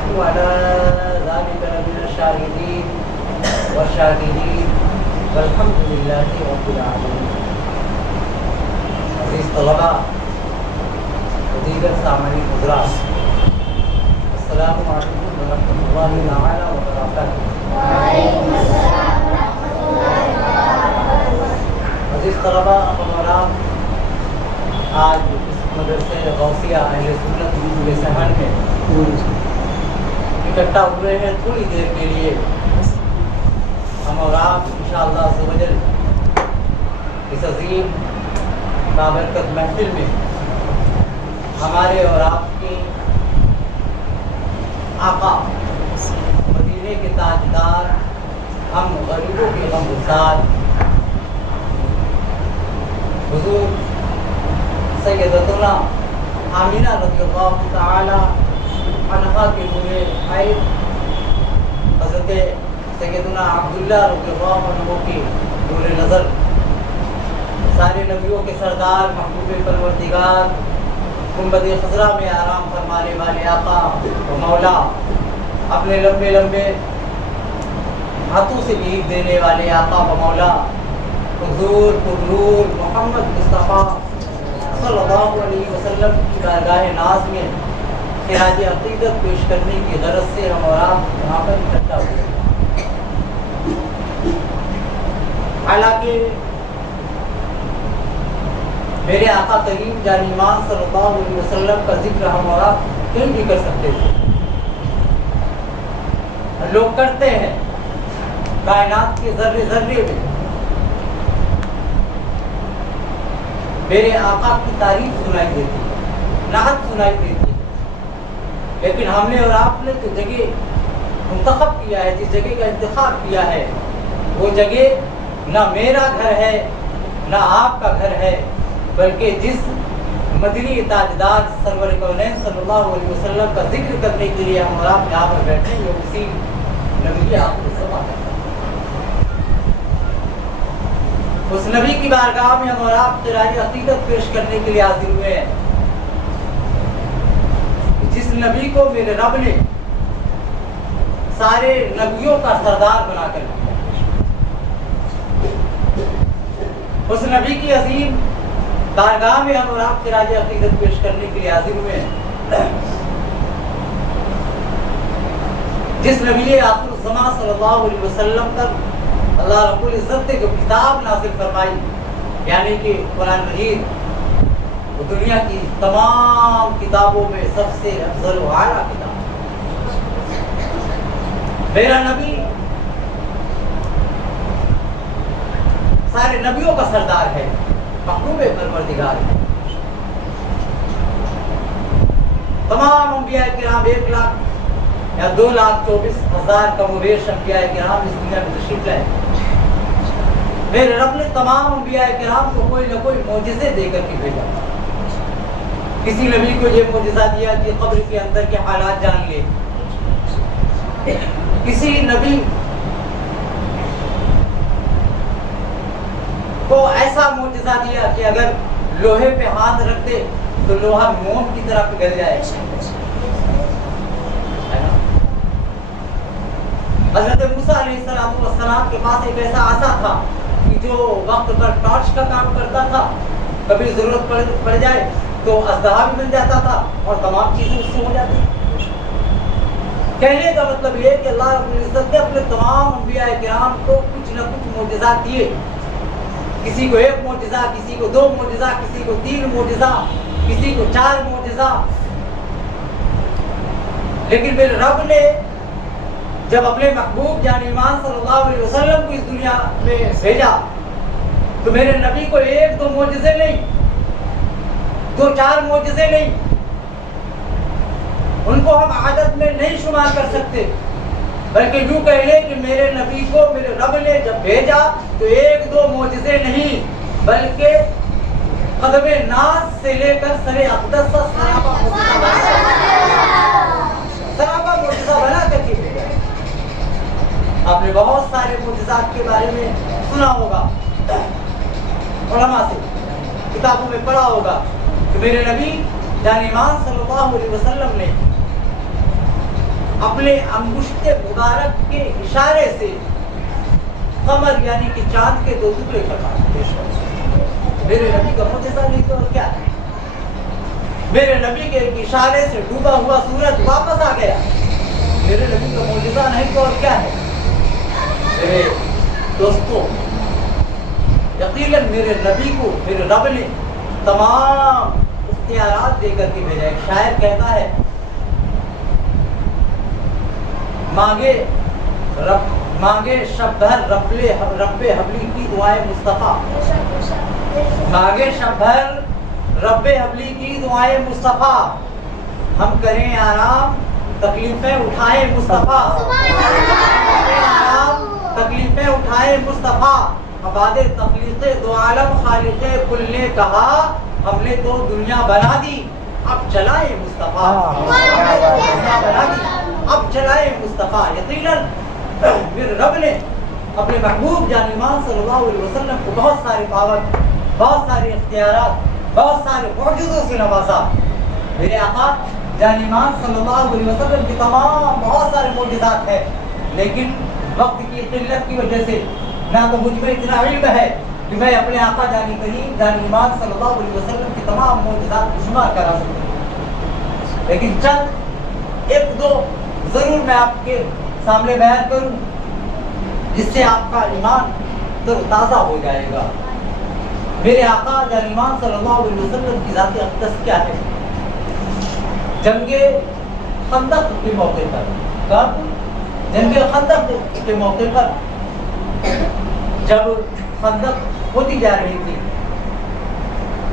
ونحن على ذلك لمن الشاهدين والشاكرين والحمد لله رب العالمين. عزیز طلباء و دیگر سامعین حضرات، السلام علیکم ورحمۃ اللہ تعالی وبرکاتہ. وعلیکم السلام ورحمۃ اللہ وبرکاتہ. عزیز طلباء و علماء، آج اس مدرسے غوثیہ اہل سنت مجلس صحن میں اکٹھا ہوئے ہیں تھوڑی دیر کے لیے. ہم اور آپ انشاءاللہ عز و جل اس عظیم بابرکت محفل میں ہمارے اور آپ کے آقا مدینے کے تاجدار، ہم غریبوں کے غمگسار حضور سیدتنا آمینہ رضی اللہ تعالی عنہا کے نور عین، حضرت سیدنا عبداللہ رضی اللہ عنہ کی نور نظر، سارے نبیوں کے سردار محبوب پروردگار، گنبد خضرا میں آرام فرمانے والے آقا و مولا، اپنے لمبے لمبے ہاتھوں سے بھیک دینے والے آقا و مولا حضور نور محمد مصطفیٰ صلی اللہ علیہ وسلم کی بارگاہ ناز میں خراج عقیدت پیش کرنے کی غرض سے ہم اور آپ یہاں پر اکٹھا ہوئے. حالانکہ میرے آقا کریم جان ایمان صلی اللہ علیہ وسلم کا ذکر ہم اور آپ کہیں بھی کر سکتے تھے، لوگ کرتے ہیں کائنات کے ذرے ذرے میں میرے آقا کی تعریف سنائی دیتی، نعت سنائی دیتی، لیکن ہم نے اور آپ نے جو جگہ منتخب کیا ہے، جس جگہ کا انتخاب کیا ہے، وہ جگہ نہ میرا گھر ہے نہ آپ کا گھر ہے، بلکہ جس مدنی تاجدار سرور کونین صلی اللہ علیہ وسلم کا ذکر کرنے کے لیے ہم اور آپ یہاں پر بیٹھے ہیں، اسی نبی آخر الزمان ہے. اس نبی کی بارگاہ میں ہم اور آپ خراج عقیدت پیش کرنے کے لیے حاضر ہوئے ہیں، جس نبی کو میرے رب نے سارے نبیوں کا سردار بنا کر دیا. اس نبی کی عظیم بارگاہ میں ہم اور آپ خراج عقیدت پیش کرنے کے لیے حاضر ہوئے ہیں، جس نبی آخر الزمان صلی اللہ علیہ وسلم تک اللہ رب العزت نے جو کتاب نازل فرمائی، یعنی کہ قرآن مجید، وہ دنیا کی تمام کتابوں میں سب سے افضل و اعلیٰ کتاب. میرا نبی سارے نبیوں کا سردار ہے، محبوب پروردگار ہے. تمام انبیاء کرام 1 لاکھ یا 2,24,000 کم و بیش انبیاء کرام اس دنیا میں تشریف لائے. میرے رب نے تمام انبیاء کرام کو کوئی نہ کوئی معجزے دے کر کے بھیجا. کسی نبی کو یہ معجزہ دیا کہ قبر کے اندر کے حالات جان لے، کسی نبی کو ایسا معجزہ دیا کہ اگر لوہے پہ ہاتھ رکھ دے تو لوہا موم کی طرح پگھل جائے. حضرت موسیٰ علیہ السلام کے پاس ایک ایسا عصا تھا کہ جو وقت پر ٹارچ کا کام کرتا تھا، کبھی ضرورت پڑ جائے تو اژدہا بھی بن جاتا تھا اور تمام چیزیں اس سے ہو جاتی. کہنے کا مطلب یہ کہ اللہ رب العزت نے اپنے تمام انبیاء کرام کو کچھ نہ کچھ معجزات دیے، کسی کو 1 معجزہ، کسی کو 2 معجزہ، کسی کو 3 معجزہ، کسی کو 4 معجزہ. لیکن میرے رب نے جب اپنے محبوب جان ایمان صلی اللہ علیہ وسلم کو اس دنیا میں بھیجا تو میرے نبی کو 1-2 معجزے نہیں، 2-4 معجزے نہیں، ان کو ہم عادت میں نہیں شمار کر سکتے، بلکہ یوں کہہ لیں کہ میرے نبی کو میرے رب نے جب بھیجا تو 1-2 معجزے نہیں، بلکہ قدم ناز سے لے کر سر اقدس تک سراپا معجزہ بنا کر کے بھیجا. آپ نے بہت سارے معجزات کے بارے میں سنا ہوگا، علماء سے کتابوں میں پڑھا ہوگا کہ میرے نبی جان ایمان صلی اللہ علیہ وسلم نے اپنے انگشت مبارک کے اشارے سے قمر یعنی کہ چاند کے 2 ٹکڑے کرواتے. میرے نبی کا معجزہ نہیں تو اور کیا ہے؟ میرے نبی کے ایک اشارے سے ڈوبا ہوا سورج واپس آ گیا. میرے نبی کا معجزہ نہیں تو اور کیا ہے؟ میرے دوستوں، یقیناً میرے نبی کو میرے رب نے تمام اختیارات دے کر کے بھیجا. ایک شاعر کہتا ہے مانگے شب بھر رب حبلی کی دعائیں مصطفیٰ. مانگے شب بھر رب حبلی کی دعائیں مصطفیٰ. ہم کریں آرام تکلیفیں اٹھائیں مصطفیٰ. تکلیفیں اٹھائیں مصطفیٰ. عباد تخلیق دو عالم خالق کل نے کہا ہم نے تو دنیا بنا دی اب چلائیں مصطفیٰ. دنیا بنا دی اب چلائیں مصطفیٰ. یقیناً میرے رب نے اپنے محبوب جان ایمان صلی اللہ علیہ وسلم کو بہت سارے پاور، بہت سارے اختیارات، بہت سارے معجزوں سے نوازا. میرے آقا جان ایمان صلی اللہ علیہ وسلم کی تمام بہت سارے معجزات ہیں، لیکن وقت کی قلت کی وجہ سے نہ تو مجھ میں اتنا علم ہے کہ میں اپنے آقا جان کریم جان ایمان صلی اللہ علیہ وسلم کی تمام معجزات کو شمار کرا سکوں، لیکن چند 1-2 ضرور میں آپ کے سامنے بیان کروں جس سے آپ کا ایمان تر تازہ ہو جائے گا. میرے آقا جان ایمان صلی اللہ علیہ وسلم کی ذات اقدس کیا ہے؟ جنگ خندق کے موقع پر جنگ خندق کے موقع پر جب خندق ہوتی جا رہی تھی،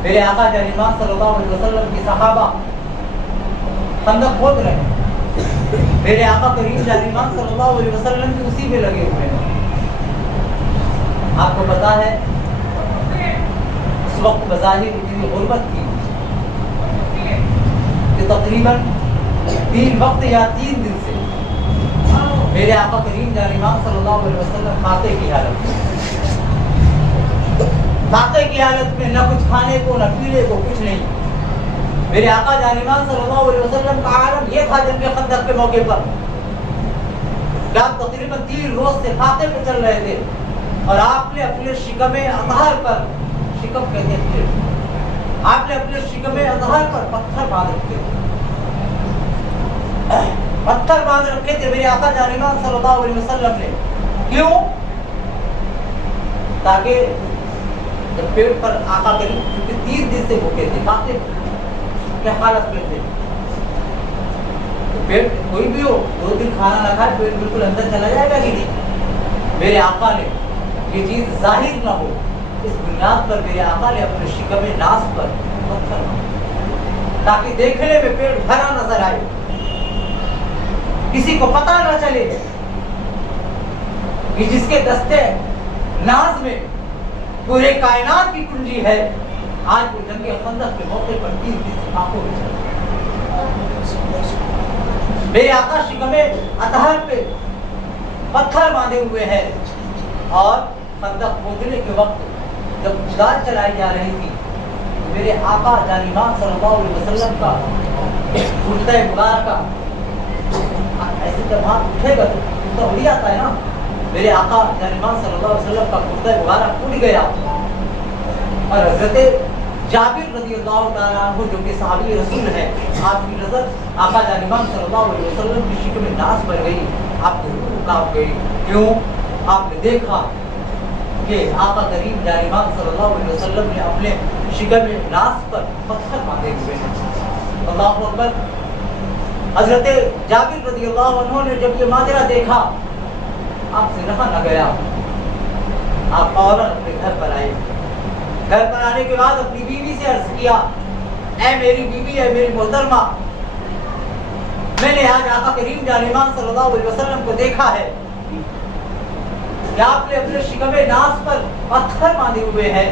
میرے آقا جان ایمان صلی اللہ علیہ وسلم کی صحابہ خندق کھود رہے ہیں. میرے آقا کریم جان ایمان صلی اللہ علیہ وسلم بھی اسی میں لگے ہوئے ہیں. آپ کو پتا ہے اس وقت بظاہر اتنی غربت تھی کہ تقریباً 3 وقت یا 3 دن سے میرے آقا کریم جان ایمان صلی اللہ علیہ وسلم کھاتے کی حالت میں نہ کچھ کھانے کو نہ پینے کو کچھ نہیں. میرے آقا جان ایمان صلی اللہ علیہ وسلم کا عالم یہ تھا جنگ خندق کے موقع پر کہ آپ تقریباً 3 روز سے کھاتے پہ چل رہے تھے اور آپ نے اپنے شکم اطہر پر، شکم کہتے ہیں، آپ نے اپنے شکم اطہر پر پتھر باندھ رکھے تھے. میرے آقا جان ایمان صلی اللہ علیہ وسلم نے. کیوں؟ تاکہ جب پیٹ پر آقا کریم کیونکہ 3 دن سے بھوکے تھے، کھاتے کیا حالت میں تھے، پیٹ کوئی بھی ہو 2 دن کھانا نہ کھائے پیٹ بالکل اندر چلا جائے گا کہ نہیں. میرے آقا نے یہ چیز ظاہر نہ ہو اس بنیاد پر میرے آقا نے اپنے شکم ناس پر پتھر تاکہ دیکھنے میں پیٹ بھرا نظر آئے، کسی کو پتہ نہ چلے کہ جس کے دستے ناز میں پورے کائنات کی کنجی ہے آج وہ جنگ خندق کے موقع پر 3 دن سے آنکھوں میں چل. میرے آقا شکم اطہر پہ پتھر باندھے ہوئے ہیں اور خندق کھودنے کے وقت جب گاڑ چلائی جا رہی تھی تو میرے آقا جان ایمان صلی اللہ علیہ وسلم کا کرتہ مبارکہ ایسے جب ہاتھ اٹھے گا تو اڑ جاتا ہے نا. میرے آقا جان ایمان صلی اللہ علیہ وسلم کا کرتہ مبارک اڑ گیا اور حضرت جابر رضی اللہ تعالیٰ عنہ جو کہ صحابی رسول ہے، آپ کی نظر آقا جان ایمان صلی اللہ علیہ وسلم کی شکم ناز پر گئی. آپ کی روح کانپ گئی. کیوں؟ آپ نے دیکھا کہ آقا کریم جان ایمان صلی اللہ علیہ وسلم نے اپنے شکم ناز پر پتھر باندھے ہوئے ہیں. اللہ اکبر. حضرت جابر رضی اللہ عنہ نے جب یہ ماجرا دیکھا آپ سے رہا نہ گیا. آپ فوراً اپنے گھر پر آئے. گھر پر آنے کے بعد اپنی بیوی سے عرض کیا، اے میری بیوی، اے میری محترمہ، میں نے آج آقا کریم جان ایمان صلی اللہ علیہ وسلم کو دیکھا ہے کہ آپ نے اپنے شکم ناز پر پتھر باندھے ہوئے ہیں.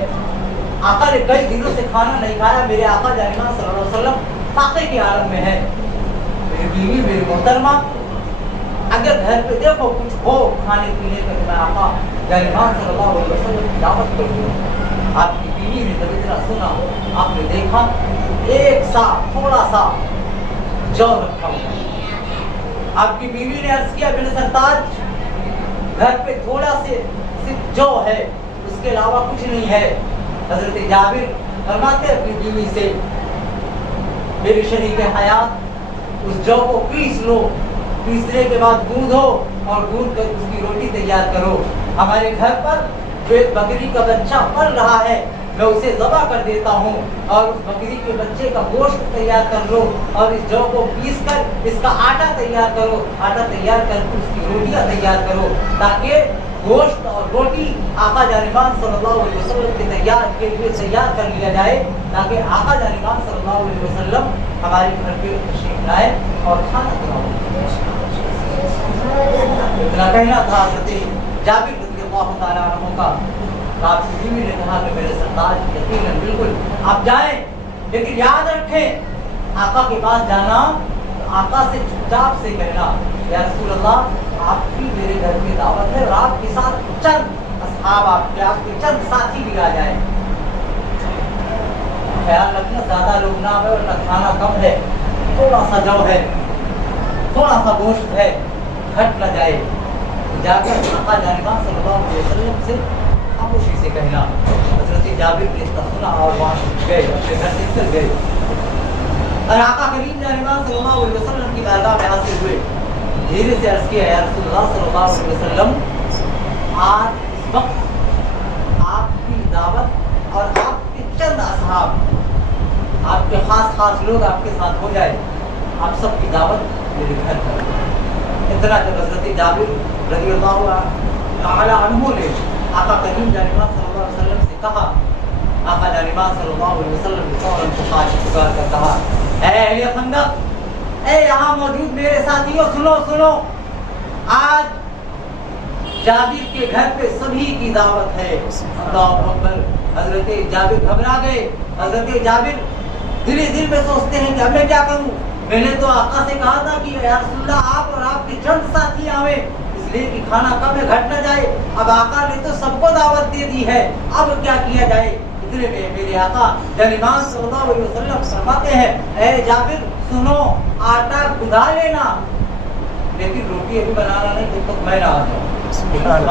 آقا نے کئی دنوں سے کھانا نہیں کھایا. میرے آقا جان ایمان صلی اللہ علیہ وسلم فاقے کی حالت میں ہے. میری بیوی، میری محترمہ، اگر گھر پہ دیکھو کچھ ہو کھانے پینے کا تو میں آقا جان ایمان صلی اللہ علیہ وسلم کی دعوت کروں. آپ کی بیوی نے جب اتنا سنا، آپ نے دیکھا ایک سا تھوڑا سا جو رکھا ہوا آپ کی بیوی نے عرض کیا میرے سرتاج گھر پہ تھوڑا سے صرف جو ہے اس کے علاوہ کچھ نہیں ہے. حضرت جابر فرماتے اپنی بیوی سے میری شریک حیات اس جو کو پیس لو, پیسنے کے بعد گوندھو اور گوندھ کر اس کی روٹی تیار کرو. ہمارے گھر پر جو ایک بکری کا بچہ پل رہا ہے میں اسے ذبح کر دیتا ہوں اور اس بکری کے بچے کا گوشت تیار کر لو اور اس جو کو پیس کر اس کا آٹا تیار کرو, آٹا تیار کر اس کی روٹیاں تیار کرو تاکہ گوشت اور روٹی آقا جانبان صلی اللہ علیہ وسلم کے لیے تیار کر لیا جائے تاکہ آقا جانبان صلی اللہ علیہ وسلم ہمارے گھر پہ تشریف لائے اور کھانا کھلاؤ. اتنا کہنا تھا حضرت جابر رضی اللہ تعالیٰ عنہ کا. آپ کی بیوی نے کہا کہ میرے سرتاج یقیناً بالکل آپ جائیں لیکن یاد رکھیں آقا کے پاس جانا آقا سے چپ چاپ سے کہنا یا رسول اللہ آپ کی میرے گھر کی دعوت ہے اور آپ کے ساتھ چند اصحاب آپ کے چند ساتھی بھی آ جائیں. خیال رکھنا زیادہ لوگ نہ ہوئے اور کھانا کم ہے, تھوڑا سا جو ہے تھوڑا سا گوشت ہے گھٹ نہ جائے. جا کر آقا جانبان صلی اللہ علیہ وسلم سے خاموشی سے کہنا. حضرت جابر نے سنا اور وہاں گئے اپنے گھر سے نکل گئے اور آقا کریم جانبان صلی اللہ علیہ وسلم کی بارگاہ میں حاضر ہوئے. دھیرے سے عرض کیا یا رسول اللہ صلی اللہ علیہ وسلم آج اس وقت آپ کی دعوت اور آپ کے چند اصحاب آپ کے خاص لوگ آپ کے ساتھ ہو جائے, آپ سب کی دعوت میرے گھر پر. اتنا جب حضرت جابر رضی اللہ تعالیٰ عنہ نے آقا کریم جانبان صلی اللہ علیہ وسلم سے کہا, آقا جانبان صلی اللہ علیہ وسلم نے فوراً پکار کر کہا اے اہل خندق, اے یہاں موجود میرے ساتھیوں سنو, آج جابر کے گھر پہ سبھی کی دعوت ہے. اللہ اکبر. حضرت جابر گھبرا گئے. حضرت جابر دل میں سوچتے ہیں کہ اب میں کیا کروں, میں نے تو آقا سے کہا تھا کہ یا رسول اللہ آپ اور آپ کے چند ساتھی آویں اس لیے کہ کھانا کم ہے گھٹ نہ جائے. اب آقا نے تو سب کو دعوت دے دی ہے, اب کیا کیا جائے. اتنے میں میرے آقا جانبان صلی اللہ علیہ وسلم فرماتے ہیں اے جابر سنو, آٹا گھدا لینا لیکن روٹی ابھی بنانا نہیں جب تک میں نہ آ جاؤں. سبحان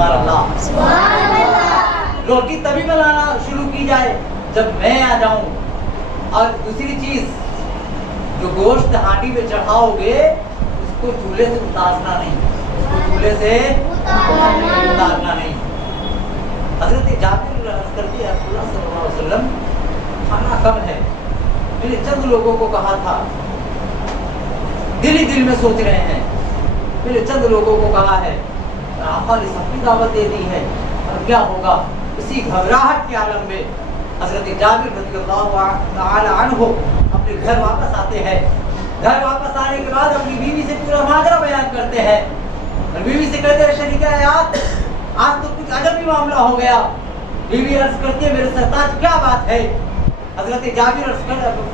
اللہ. روٹی تبھی بنانا شروع کی جائے جب میں آ جاؤں. اور دوسری چیز جو گوشت ہانڈی میں چڑھاؤ گے اس کو چولہے سے اتارنا نہیں, اس کو چولہے سے اتارنا نہیں. حضرت جابر کرتے ہیں رسول اللہ صلی اللہ علیہ وسلم کھانا کم ہے, میں نے چند لوگوں کو کہا تھا, دل میں سوچ رہے ہیں, میں نے چند لوگوں کو کہا ہے, آقا نے سب کی دعوت دے دی ہے اور کیا ہوگا. اسی گھبراہٹ کے عالم میں حضرت جابر رضی اللہ تعالی عنہ اپنے گھر واپس آتے ہیں. گھر واپس آنے کے بعد اپنی بیوی سے پورا ماجرا بیان کرتے ہیں اور بیوی سے کہتے ہیں شریک حیات آج تو کچھ عجب ہی معاملہ ہو گیا. بیوی عرض کرتی ہے میرے سرتاج کیا بات ہے. حضرت جابر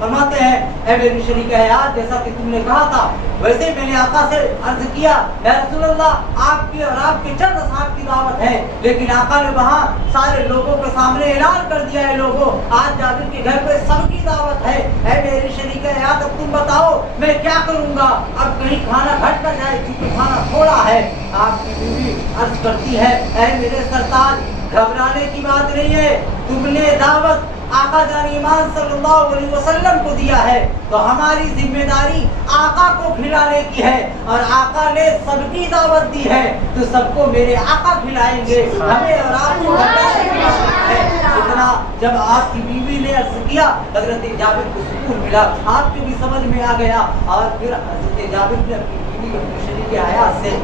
فرماتے ہیں اے میری شریک حیات جیسا کہ تم نے کہا تھا ویسے ہی میں نے آقا سے عرض کیا یا رسول اللہ آپ کی اور آپ کے چند اصحاب کی دعوت ہے, لیکن آقا نے وہاں سارے لوگوں کے سامنے اعلان کر دیا ہے لوگوں آج جابر کے گھر پہ سب کی دعوت ہے. اے میری شریک حیات اب تم بتاؤ میں کیا کروں گا, اب کہیں کھانا گھٹ نہ جائے کیونکہ کھانا تھوڑا ہے. آپ کی بیوی عرض کرتی ہے اے میرے سرتاج گھبرانے کی بات نہیں ہے, تم نے دعوت آقا جانبان صلی اللہ علیہ وسلم کو دیا ہے تو ہماری ذمہ داری آقا کو کھلانے کی ہے اور آقا نے سب کی دعوت دی ہے تو سب کو میرے آقا کھلائیں گے, ہمیں اور آپ کو ہے. اتنا جب آپ کی بیوی نے عرض کیا حضرت جابر کو سکون ملا, آپ کے بھی سمجھ میں آ گیا اور پھر حضرت جابر نے اپنی بیوی اپنی شریک حیات سے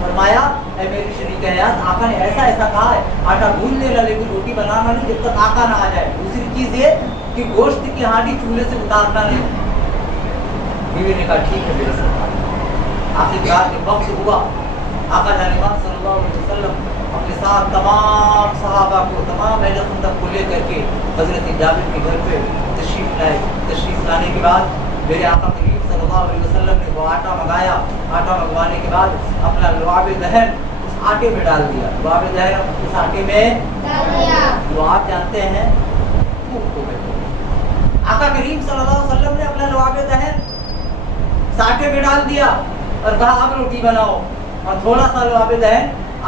فرمایا اے میری شریک حیات آقا نے ایسا کہا ہے آٹا گوندھ لینا لیکن روٹی بنانا نہیں جب تک آقا نہ آ جائے. دوسری چیز یہ کہ گوشت کی ہانڈی چولہے سے اتارنا نہیں. بیوی نے کہا ٹھیک ہے میرے سرتاج. آخرکار جب وقت ہوا آقا جانبان صلی اللہ علیہ وسلم اپنے ساتھ تمام صحابہ کو تمام اہل خندق کو لے کر کے حضرت جابر کے گھر پہ تشریف لائے. تشریف لانے کے بعد میرے آقا کریم صلی اللہ علیہ وسلم نے وہ آٹا منگایا. آٹا منگوانے کے بعد اپنا لعاب دہن اس آٹے میں ڈال دیا. لعاب دہن اس آٹے میں جو آپ جانتے ہیں آقا کریم صلی اللہ علیہ وسلم نے اپنا لعاب دہن اس آٹے میں ڈال دیا اور کہا اب روٹی بناؤ، اور تھوڑا سا لو عابد ہے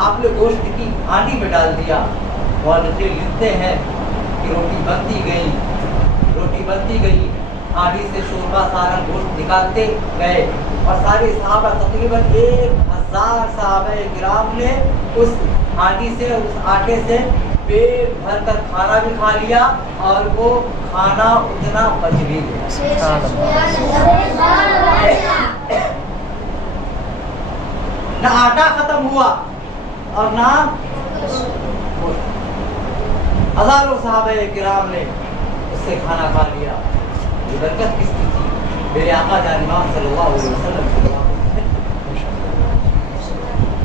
آپ نے گوشت کی ہانڈی میں ڈال دیا. مورخین لکھتے ہیں کہ روٹی بنتی گئی، ہانڈی سے شوربہ سارا گوشت نکالتے گئے، اور سارے صحابہ تقریباً 1000 صحابہ کرام نے اس ہانڈی سے اس آٹے سے پیٹ بھر کر کھانا بھی کھا لیا، اور وہ کھانا اتنا بچ بھی گیا. نہ آٹا ختم ہوا اور نہ ہزاروں صحابہ کرام نے اس سے کھانا کھا لیا. یہ برکت کس کی تھی؟ میرے آقا جانباز صلی اللہ علیہ وسلم کی برکت.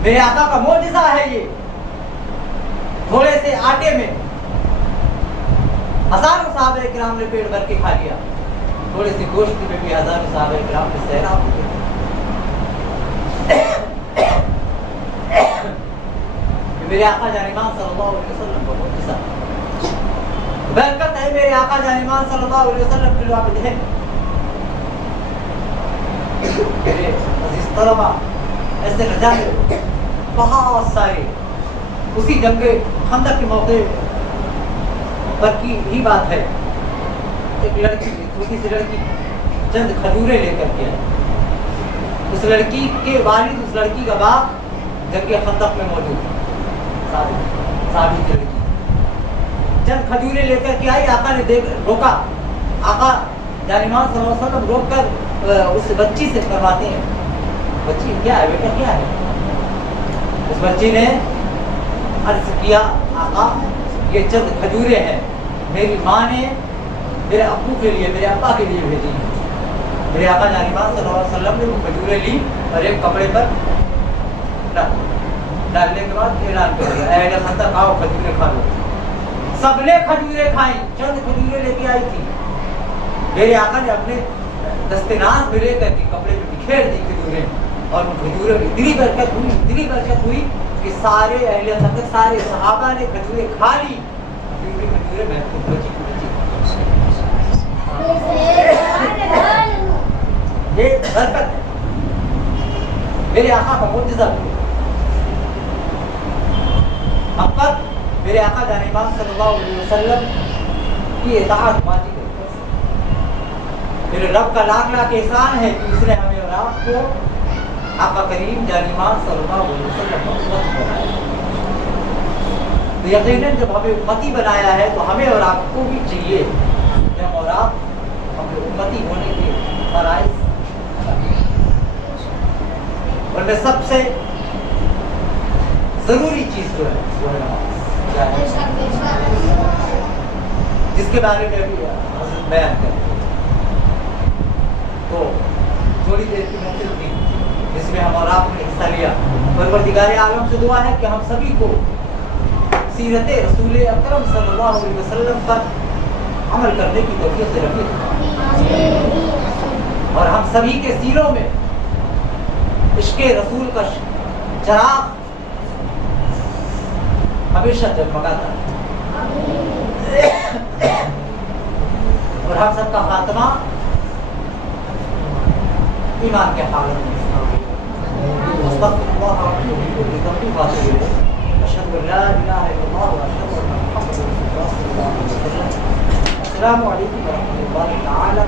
میرے آقا کا معجزہ ہے یہ. تھوڑے سے آٹے میں ہزاروں صحابہ کرام نے پیٹ بھر کے کھا لیا، تھوڑے سے گوشت میں بھی ہزاروں صحابہ کرام نے سیراب ہو گئے. میرے آقا جانباز صلی اللہ علیہ وسلم کا معجزہ برکت ہے. میرے آقا جانباز صلی اللہ علیہ وسلم کے عابد ہیں. میرے عزیز طلبہ، ایسے نظارے بہت سارے اسی جنگ خندق کے موقع پر کی ہی بات ہے. ایک لڑکی، چھوٹی سی لڑکی چند کھجوریں لے کر کے آئی. اس لڑکی کے والد، اس لڑکی کا باپ جنگ خندق میں موجود تھا. ثابت کی لڑکی چند کھجوریں لے کر کے آئی. آقا نے روکا. آقا جانباز صلی اللہ علیہ وسلم روک کر اس بچی سے فرماتے ہیں، بچی کیا ہے بیٹا، کیا ہے؟ اس بچی نے عرض کیا، آقا یہ چند کھجوریں ہیں، میری ماں نے میرے ابو کے لیے، میرے ابا کے لیے بھیجی ہیں. میرے آقا جانباز صلی اللہ علیہ وسلم نے وہ کھجوریں لی اور ایک کپڑے پر ڈالنے کے بعد اعلان کر دیا، اے اہل خندق آؤ کھجوریں کھا لو. سب نے کھجوریں کھائیں. چند کھجوریں لے کے آئی تھی. میرے آقا نے اپنے دستناز میں لے کر کے کپڑے میں بکھیر دی کھجوریں، اور وہ کھجوریں اتنی برکت ہوئی کہ سارے اہل خندق، سارے صحابہ نے کھجوریں کھا لی. کھجوریں محفوظ بچی. یہ برکت ہے میرے آقا کا معجزہ. اب تک میرے آقا جانباز صلی اللہ علیہ وسلم کی اطاعت واجب ہے. میرے رب کا لاکھ لاکھ احسان ہے کہ اس نے ہمیں اور آپ کو آقا کریم جانباز صلی اللہ علیہ وسلم کا امت بنایا. تو یقیناً جب ہمیں امتی بنایا ہے تو ہمیں اور آپ کو بھی چاہیے کہ ہم اور آپ ہمیں امتی ہونے کے فرائض. اور میں سب سے ضروری چیز جو ہے وہ ہے نماز، جس کے بارے میں بھی حضرت بیان کرتے ہیں. تو تھوڑی دیر کی محفل تھی جس میں ہم اور آپ نے حصہ لیا. پروردگار عالم سے دعا ہے کہ ہم سبھی کو سیرت رسول اکرم صلی اللہ علیہ وسلم پر عمل کرنے کی توفیق رکھے، اور ہم سبھی کے سینوں میں عشق رسول کا چراغ ہمیشہ جگمگاتا ہے، اور ہم سب کا خاتمہ ایمان کے حالت میں. استغفر اللہ لذنبی واتوب الیہ. اشهد ان لا اله الا الله واشهد ان محمدا رسول الله صلی اللہ علیہ وسلم. السلام علیکم ورحمۃ اللہ تعالی